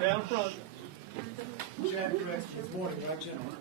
Down front. Jack, good morning, right, gentlemen?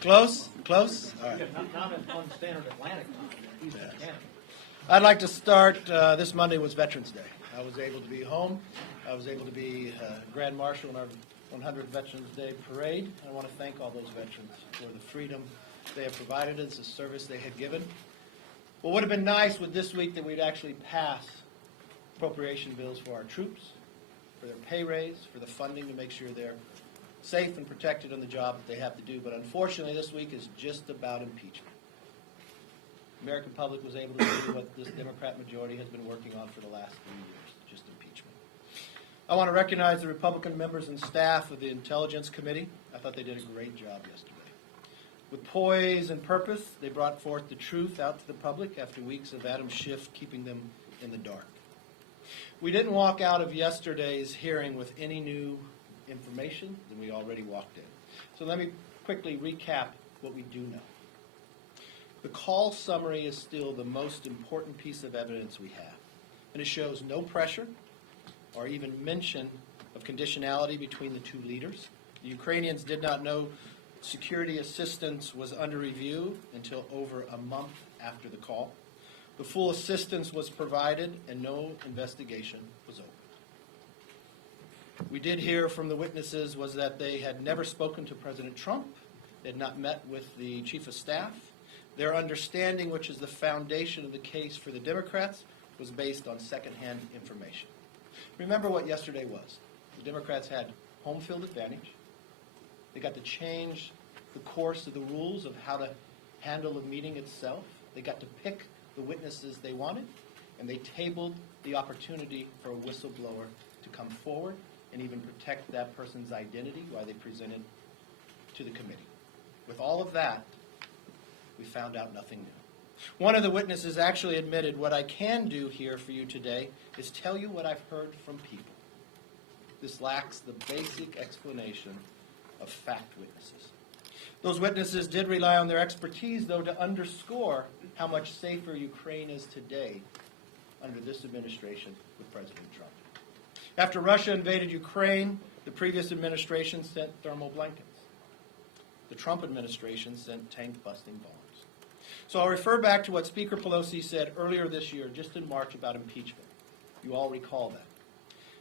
Close? Close? All right. Not on standard Atlantic time. Eastern Canada. I'd like to start, this Monday was Veterans Day. I was able to be home. I was able to be Grand Marshal in our 100th Veterans Day parade. I want to thank all those veterans for the freedom they have provided us, the service they had given. What would have been nice with this week that we'd actually pass appropriation bills for our troops, for their pay raise, for the funding to make sure they're safe and protected on the job that they have to do. But unfortunately, this week is just about impeachment. The American public was able to do what this Democrat majority has been working on for the last 3 years, just impeachment. I want to recognize the Republican members and staff of the Intelligence Committee. I thought they did a great job yesterday. With poise and purpose, they brought forth the truth out to the public after weeks of Adam Schiff keeping them in the dark. We didn't walk out of yesterday's hearing with any new information than we already walked in. So let me quickly recap what we do know. The call summary is still the most important piece of evidence we have, and it shows no pressure or even mention of conditionality between the two leaders. The Ukrainians did not know security assistance was under review until over a month after the call. The full assistance was provided and no investigation was opened. We did hear from the witnesses was that they had never spoken to President Trump, they had not met with the chief of staff. Their understanding, which is the foundation of the case for the Democrats, was based on secondhand information. Remember what yesterday was. The Democrats had home field advantage. They got to change the course of the rules of how to handle the meeting itself. They got to pick the witnesses they wanted, and they tabled the opportunity for a whistleblower to come forward and even protect that person's identity while they presented to the committee. With all of that, we found out nothing new. One of the witnesses actually admitted, what I can do here for you today is tell you what I've heard from people. This lacks the basic explanation of fact witnesses. Those witnesses did rely on their expertise, though, to underscore how much safer Ukraine is today under this administration with President Trump. After Russia invaded Ukraine, the previous administration sent thermal blankets. The Trump administration sent tank-busting bombs. So I'll refer back to what Speaker Pelosi said earlier this year, just in March, about impeachment. You all recall that.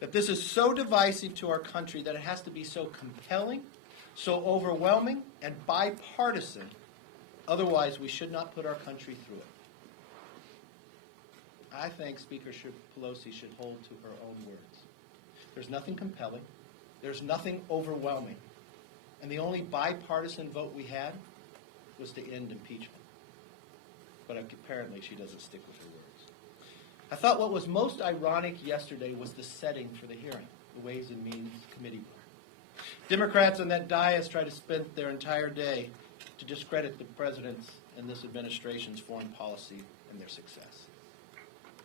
That this is so divisive to our country that it has to be so compelling, so overwhelming, and bipartisan. Otherwise, we should not put our country through it. I think Speaker Pelosi should hold to her own words. There's nothing compelling. There's nothing overwhelming. And the only bipartisan vote we had was to end impeachment. But apparently she doesn't stick with her words. I thought what was most ironic yesterday was the setting for the hearing, the Ways and Means Committee room. Democrats on that dais tried to spend their entire day to discredit the president's and this administration's foreign policy and their success.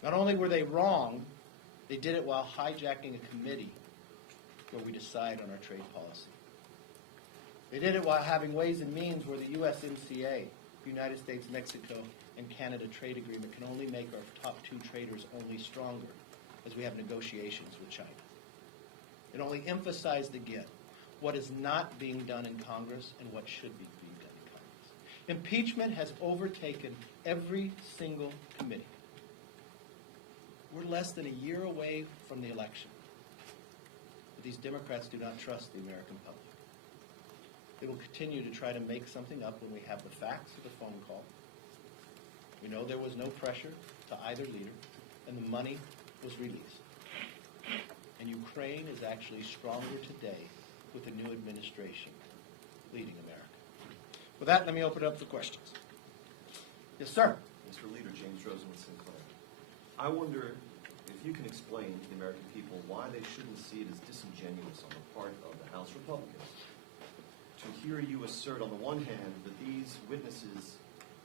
Not only were they wrong, they did it while hijacking a committee where we decide on our trade policy. They did it while having Ways and Means where the USMCA, United States, Mexico, and Canada trade agreement can only make our top two traders only stronger as we have negotiations with China. It only emphasized again what is not being done in Congress and what should be being done in Congress. Impeachment has overtaken every single committee. We're less than a year away from the election. But these Democrats do not trust the American public. They will continue to try to make something up when we have the facts of the phone call. We know there was no pressure to either leader, and the money was released. And Ukraine is actually stronger today with the new administration leading America. With that, let me open it up for questions. Yes, sir. Mr. Leader, James Rosen with Sinclair. I wonder if you can explain to the American people why they shouldn't see it as disingenuous on the part of the House Republicans to hear you assert, on the one hand, that these witnesses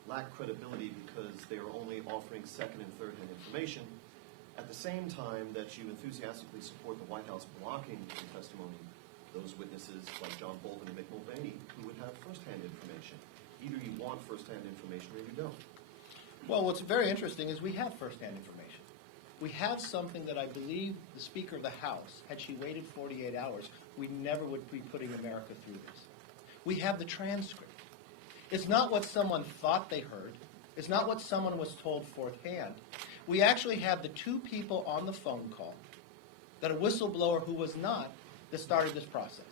lack credibility because they are only offering second and third-hand information, at the same time that you enthusiastically support the White House blocking from testimony those witnesses like John Bolton and Mick Mulvaney who would have first-hand information. Either you want first-hand information or you don't. Well, what's very interesting is we have first-hand information. We have something that I believe the Speaker of the House, had she waited 48 hours, we never would be putting America through this. We have the transcript. It's not what someone thought they heard. It's not what someone was told fourthhand. We actually have the two people on the phone call, that a whistleblower who was not, that started this process.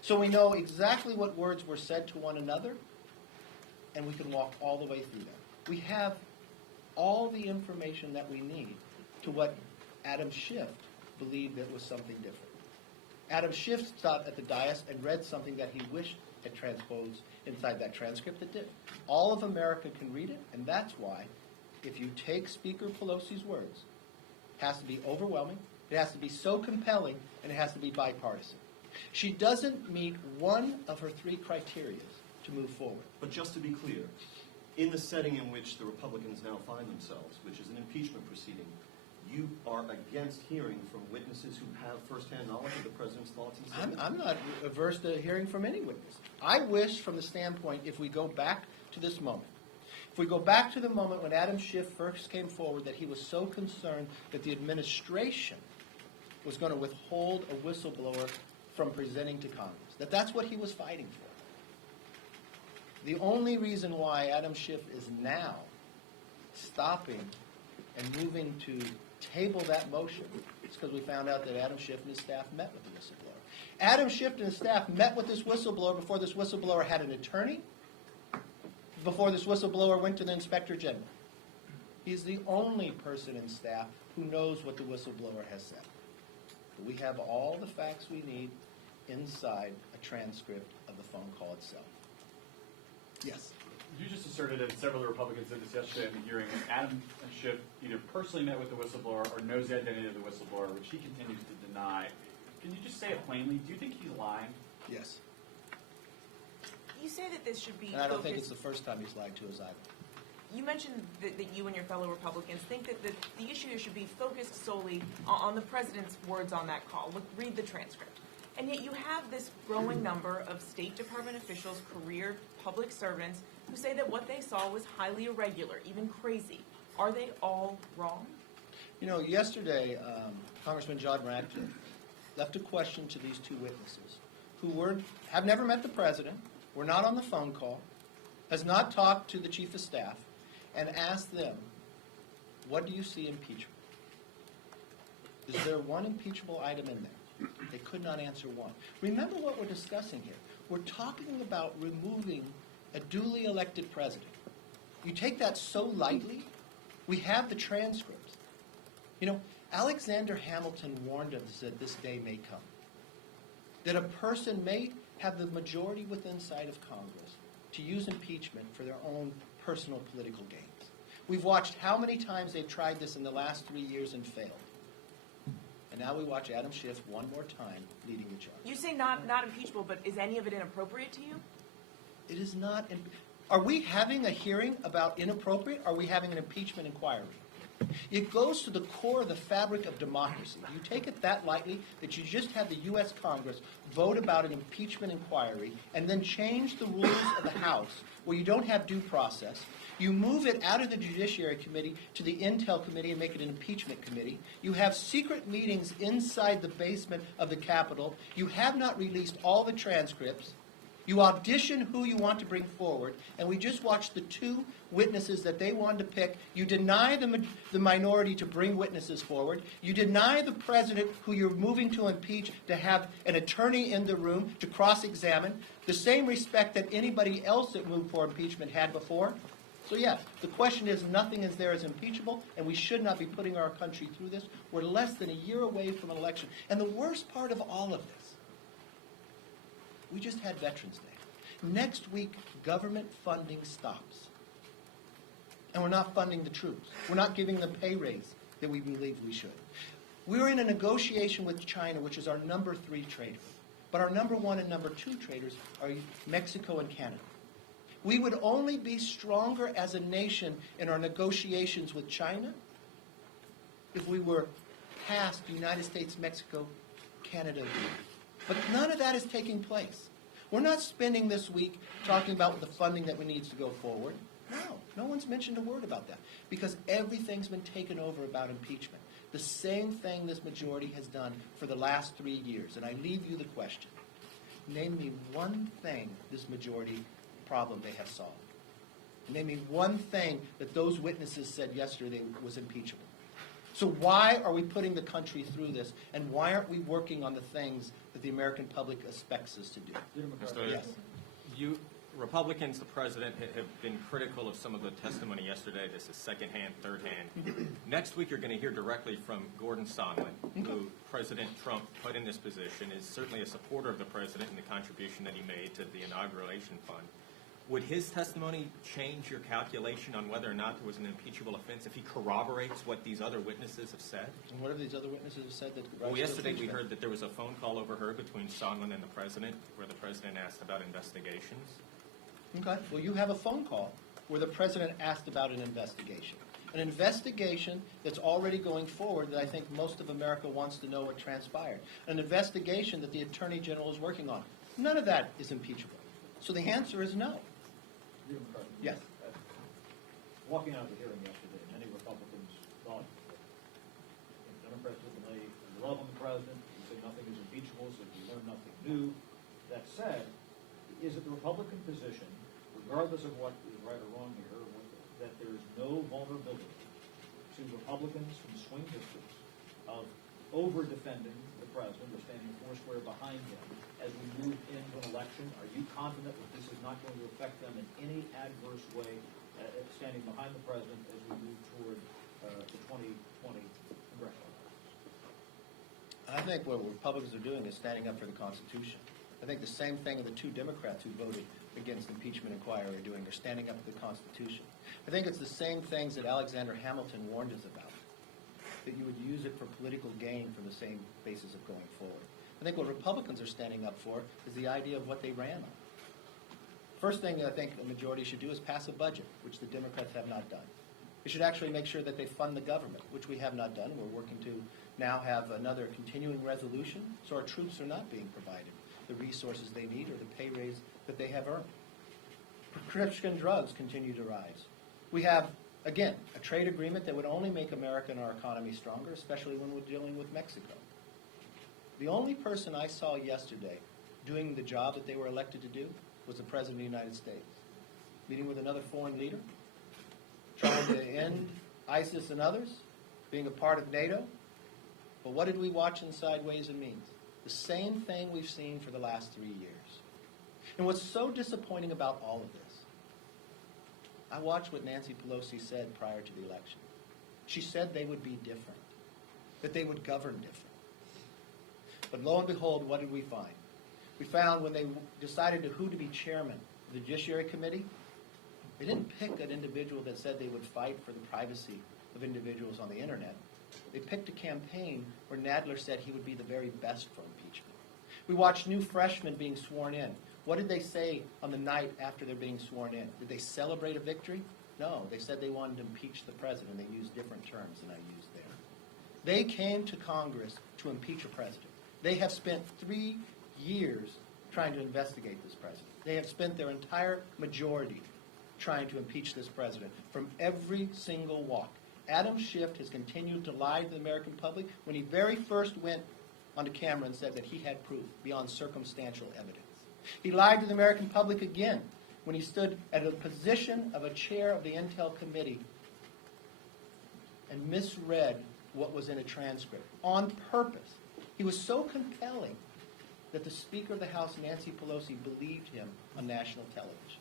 So we know exactly what words were said to one another, and we can walk all the way through that. We have all the information that we need to what Adam Schiff believed that was something different. Adam Schiff sat at the dais and read something that he wished had transposed inside that transcript that did. All of America can read it, and that's why, if you take Speaker Pelosi's words, it has to be overwhelming, it has to be so compelling, and it has to be bipartisan. She doesn't meet one of her three criteria to move forward. But just to be clear, in the setting in which the Republicans now find themselves, which is an impeachment proceeding, you are against hearing from witnesses who have firsthand knowledge of the President's thoughts and sentiments? I'm not averse to hearing from any witness. I wish, from the standpoint, if we go back to this moment, if we go back to the moment when Adam Schiff first came forward, that he was so concerned that the administration was going to withhold a whistleblower from presenting to Congress, that's what he was fighting for. The only reason why Adam Schiff is now stopping and moving to table that motion is because we found out that Adam Schiff and his staff met with the whistleblower. Adam Schiff and his staff met with this whistleblower before this whistleblower had an attorney, before this whistleblower went to the Inspector General. He's the only person in staff who knows what the whistleblower has said. But we have all the facts we need inside a transcript of the phone call itself. Yes? You just asserted, and several Republicans did this yesterday in the hearing, that Adam Schiff either personally met with the whistleblower or knows the identity of the whistleblower, which he continues to deny. Can you just say it plainly? Do you think he's lying? Yes. You say that this should be And I don't think focused- it's the first time he's lied to us either. You mentioned that you and your fellow Republicans think that the issue should be focused solely on the President's words on that call. Read the transcript. And yet you have this growing number of State Department officials, career public servants, who say that what they saw was highly irregular, even crazy. Are they all wrong? You know, yesterday, Congressman John Radcliffe left a question to these two witnesses who have never met the President, were not on the phone call, has not talked to the Chief of Staff, and asked them, what do you see impeachable? Is there one impeachable item in there? They could not answer one. Remember what we're discussing here. We're talking about removing a duly elected president. You take that so lightly. We have the transcripts. You know, Alexander Hamilton warned us that this day may come, that a person may have the majority within side of Congress to use impeachment for their own personal political gains. We've watched how many times they've tried this in the last 3 years and failed. And now we watch Adam Schiff one more time leading the charge. You say not impeachable, but is any of it inappropriate to you? It is not. Are we having a hearing about inappropriate? Or are we having an impeachment inquiry? It goes to the core of the fabric of democracy. You take it that lightly that you just have the U.S. Congress vote about an impeachment inquiry and then change the rules of the House where you don't have due process. You move it out of the Judiciary Committee to the Intel Committee and make it an impeachment committee. You have secret meetings inside the basement of the Capitol. You have not released all the transcripts. You audition who you want to bring forward, and we just watched the two witnesses that they wanted to pick. You deny the minority to bring witnesses forward. You deny the president, who you're moving to impeach, to have an attorney in the room to cross-examine, the same respect that anybody else that moved for impeachment had before. So yes, the question is, nothing is there as impeachable, and we should not be putting our country through this. We're less than a year away from an election. And the worst part of all of this, we just had Veterans Day. Next week, government funding stops. And we're not funding the troops. We're not giving them pay raise that we believe we should. We're in a negotiation with China, which is our number 3 trader. But our number 1 and number 2 traders are Mexico and Canada. We would only be stronger as a nation in our negotiations with China if we were past the United States, Mexico, Canada agreement. But none of that is taking place. We're not spending this week talking about the funding that we need to go forward. No one's mentioned a word about that because everything's been taken over about impeachment. The same thing this majority has done for the last 3 years. And I leave you the question. Name me one thing this majority problem they have solved. Name me one thing that those witnesses said yesterday was impeachable. So why are we putting the country through this, and why aren't we working on the things that the American public expects us to do? Yes. You Republicans, the president, have been critical of some of the testimony yesterday. This is secondhand, third-hand. Next week, you're going to hear directly from Gordon Sondland, who President Trump put in this position, is certainly a supporter of the president and the contribution that he made to the inauguration fund. Would his testimony change your calculation on whether or not there was an impeachable offense if he corroborates what these other witnesses have said? And what have these other witnesses have said? Well, yesterday we heard that there was a phone call overheard between Sondland and the president where the president asked about investigations. Okay. Well, you have a phone call where the president asked about an investigation. An investigation that's already going forward that I think most of America wants to know what transpired. An investigation that the Attorney General is working on. None of that is impeachable. So the answer is no. Yes. Walking out of the hearing yesterday, many Republicans thought Democrats took away the love on the president. He said nothing is impeachable, so we learned nothing new. That said, is it the Republican position, regardless of what is right or wrong here, that there is no vulnerability to Republicans from swing districts of over-defending the president or standing foursquare behind him as we move into an election? Are you confident that this is not going to affect them in any adverse way, standing behind the president as we move toward the 2020 congressional elections? I think what Republicans are doing is standing up for the Constitution. I think the same thing the two Democrats who voted against impeachment inquiry are doing. They're standing up for the Constitution. I think it's the same things that Alexander Hamilton warned us about, that you would use it for political gain for the same basis of going forward. I think what Republicans are standing up for is the idea of what they ran on. First thing I think the majority should do is pass a budget, which the Democrats have not done. They should actually make sure that they fund the government, which we have not done. We're working to now have another continuing resolution, so our troops are not being provided the resources they need or the pay raise that they have earned. Prescription drugs continue to rise. We have, again, a trade agreement that would only make America and our economy stronger, especially when we're dealing with Mexico. The only person I saw yesterday doing the job that they were elected to do was the President of the United States. Meeting with another foreign leader, trying to end ISIS and others, being a part of NATO. But what did we watch inside Ways and Means? The same thing we've seen for the last 3 years. And what's so disappointing about all of this, I watched what Nancy Pelosi said prior to the election. She said they would be different, that they would govern different. But lo and behold, what did we find? We found when they decided who to be chairman of the Judiciary Committee, they didn't pick an individual that said they would fight for the privacy of individuals on the internet. They picked a campaign where Nadler said he would be the very best for impeachment. We watched new freshmen being sworn in. What did they say on the night after they're being sworn in? Did they celebrate a victory? No, they said they wanted to impeach the president. They used different terms than I used there. They came to Congress to impeach a president. They have spent 3 years trying to investigate this president. They have spent their entire majority trying to impeach this president from every single walk. Adam Schiff has continued to lie to the American public when he very first went onto camera and said that he had proof beyond circumstantial evidence. He lied to the American public again when he stood at a position of a chair of the Intel Committee and misread what was in a transcript on purpose. He was so compelling that the Speaker of the House, Nancy Pelosi, believed him on national television.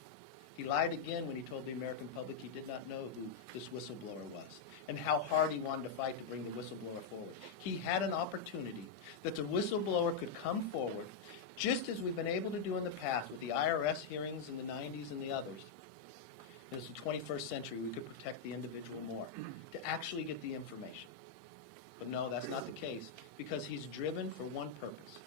He lied again when he told the American public he did not know who this whistleblower was and how hard he wanted to fight to bring the whistleblower forward. He had an opportunity that the whistleblower could come forward, just as we've been able to do in the past with the IRS hearings in the 90s and the others. In the 21st century, we could protect the individual more, to actually get the information. But no, that's not the case, because he's driven for one purpose.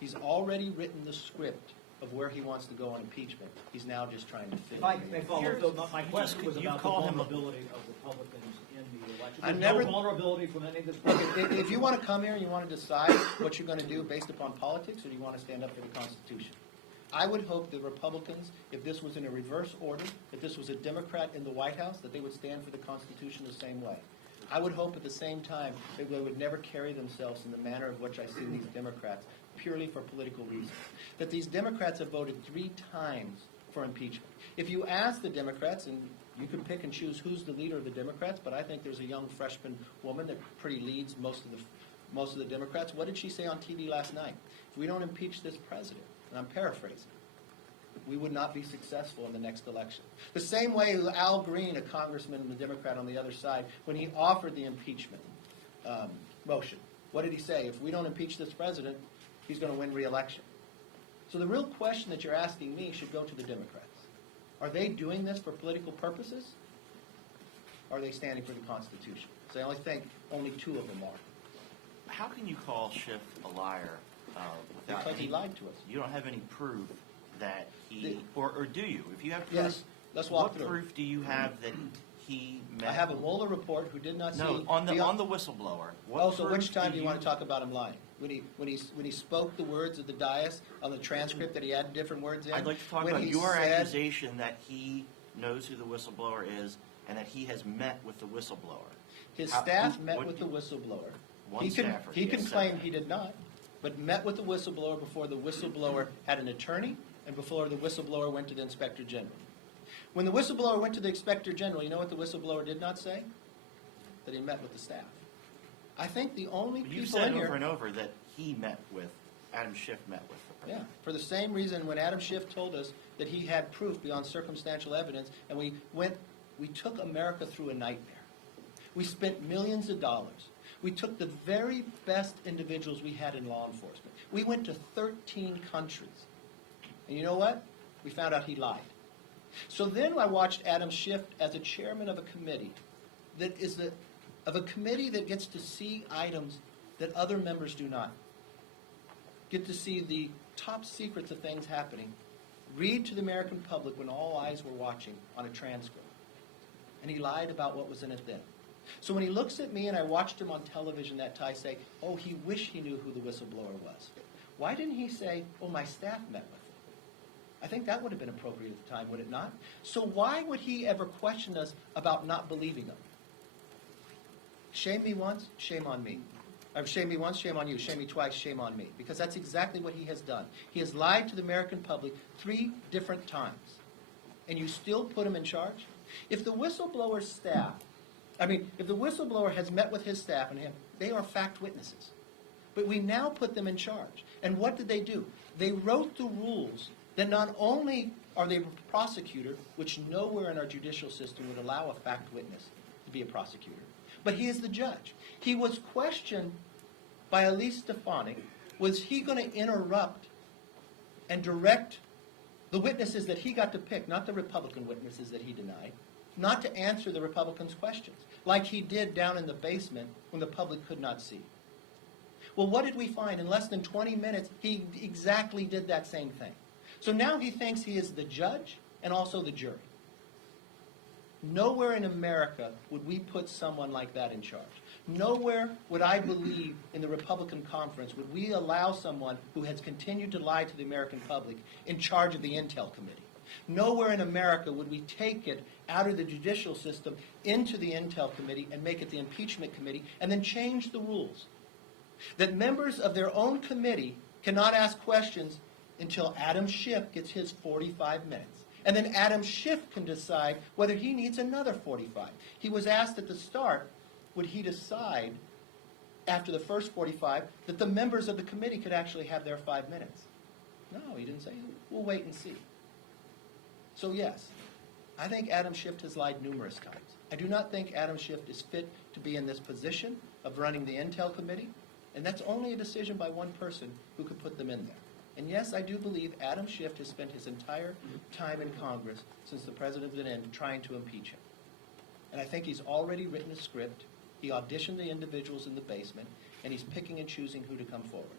He's already written the script of where he wants to go on impeachment. He's now just trying to fit If I it in. may follow up, though, my question was about the vulnerability of Republicans in the election. I There's never- no vulnerability from any of this. If you want to come here and you want to decide what you're going to do based upon politics, or do you want to stand up for the Constitution? I would hope the Republicans, if this was in a reverse order, if this was a Democrat in the White House, that they would stand for the Constitution the same way. I would hope at the same time that they would never carry themselves in the manner of which I see these Democrats, purely for political reasons. That these Democrats have voted 3 times for impeachment. If you ask the Democrats, and you can pick and choose who's the leader of the Democrats, but I think there's a young freshman woman that pretty leads most of the Democrats. What did she say on TV last night? If we don't impeach this president, and I'm paraphrasing, we would not be successful in the next election. The same way Al Green, a congressman and a Democrat on the other side, when he offered the impeachment motion, what did he say? If we don't impeach this president, he's going to win re-election. So the real question that you're asking me should go to the Democrats. Are they doing this for political purposes? Or are they standing for the Constitution? So I only think only 2 of them are. How can you call Schiff a liar without Because he lied to us. You don't have any proof that he, or do you? If you have proof, Yes, let's walk what through. proof do you have that he met? I have a Mueller report who did not see. No, on the whistleblower. What Oh, so proof which time do you want to talk about him lying? When he spoke the words of the dais on the transcript that he had different words in? I'd like to talk When about he your said- accusation that he knows who the whistleblower is and that he has met with the whistleblower. His How- staff who- met what with the do you- whistleblower. One He can staffer, he can yes, claim sir. he did not, but met with the whistleblower before the whistleblower had an attorney and before the whistleblower went to the Inspector General. When the whistleblower went to the Inspector General, you know what the whistleblower did not say? That he met with the staff. I think the only You've people said in over here... and over that he met with, Adam Schiff met with the Yeah, president. for the same reason when Adam Schiff told us that he had proof beyond circumstantial evidence, and we took America through a nightmare. We spent millions of dollars. We took the very best individuals we had in law enforcement. We went to 13 countries. And you know what? We found out he lied. So then I watched Adam Schiff as a chairman of a committee that is of a committee that gets to see items that other members do not. Get to see the top secrets of things happening. Read to the American public when all eyes were watching on a transcript. And he lied about what was in it then. So when he looks at me and I watched him on television that time say, oh, he wished he knew who the whistleblower was. Why didn't he say, oh, my staff met with him? I think that would have been appropriate at the time, would it not? So why would he ever question us about not believing him? Shame me once, shame on me. Shame me once, shame on you. Shame me twice, shame on me. Because that's exactly what he has done. He has lied to the American public 3 different times. And you still put him in charge? If the whistleblower's staff, if the whistleblower has met with his staff and him, they are fact witnesses. But we now put them in charge. And what did they do? They wrote the rules that not only are they a prosecutor, which nowhere in our judicial system would allow a fact witness to be a prosecutor, but he is the judge. He was questioned by Elise Stefanik. Was he going to interrupt and direct the witnesses that he got to pick, not the Republican witnesses that he denied, not to answer the Republicans' questions, like he did down in the basement when the public could not see? Well, what did we find? In less than 20 minutes, he exactly did that same thing. So now he thinks he is the judge and also the jury. Nowhere in America would we put someone like that in charge. Nowhere would I believe in the Republican conference would we allow someone who has continued to lie to the American public in charge of the Intel Committee. Nowhere in America would we take it out of the judicial system into the Intel Committee and make it the Impeachment Committee and then change the rules. That members of their own committee cannot ask questions until Adam Schiff gets his 45 minutes. And then Adam Schiff can decide whether he needs another 45. He was asked at the start, would he decide after the first 45 that the members of the committee could actually have their 5 minutes? No, he didn't say. We'll wait and see. So yes, I think Adam Schiff has lied numerous times. I do not think Adam Schiff is fit to be in this position of running the Intel Committee, and that's only a decision by one person who could put them in there. And yes, I do believe Adam Schiff has spent his entire time in Congress since the president's been in trying to impeach him. And I think he's already written a script. He auditioned the individuals in the basement, and he's picking and choosing who to come forward.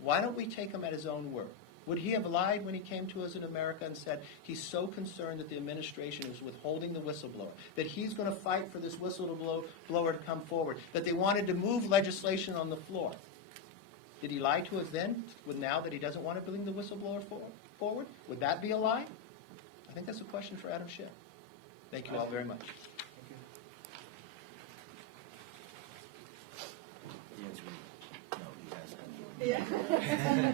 Why don't we take him at his own word? Would he have lied when he came to us in America and said he's so concerned that the administration is withholding the whistleblower, that he's going to fight for this whistleblower to come forward, that they wanted to move legislation on the floor? Did he lie to us then, now that he doesn't want to bring the whistleblower forward? Would that be a lie? I think that's a question for Adam Schiff. Thank you all very much. Yeah.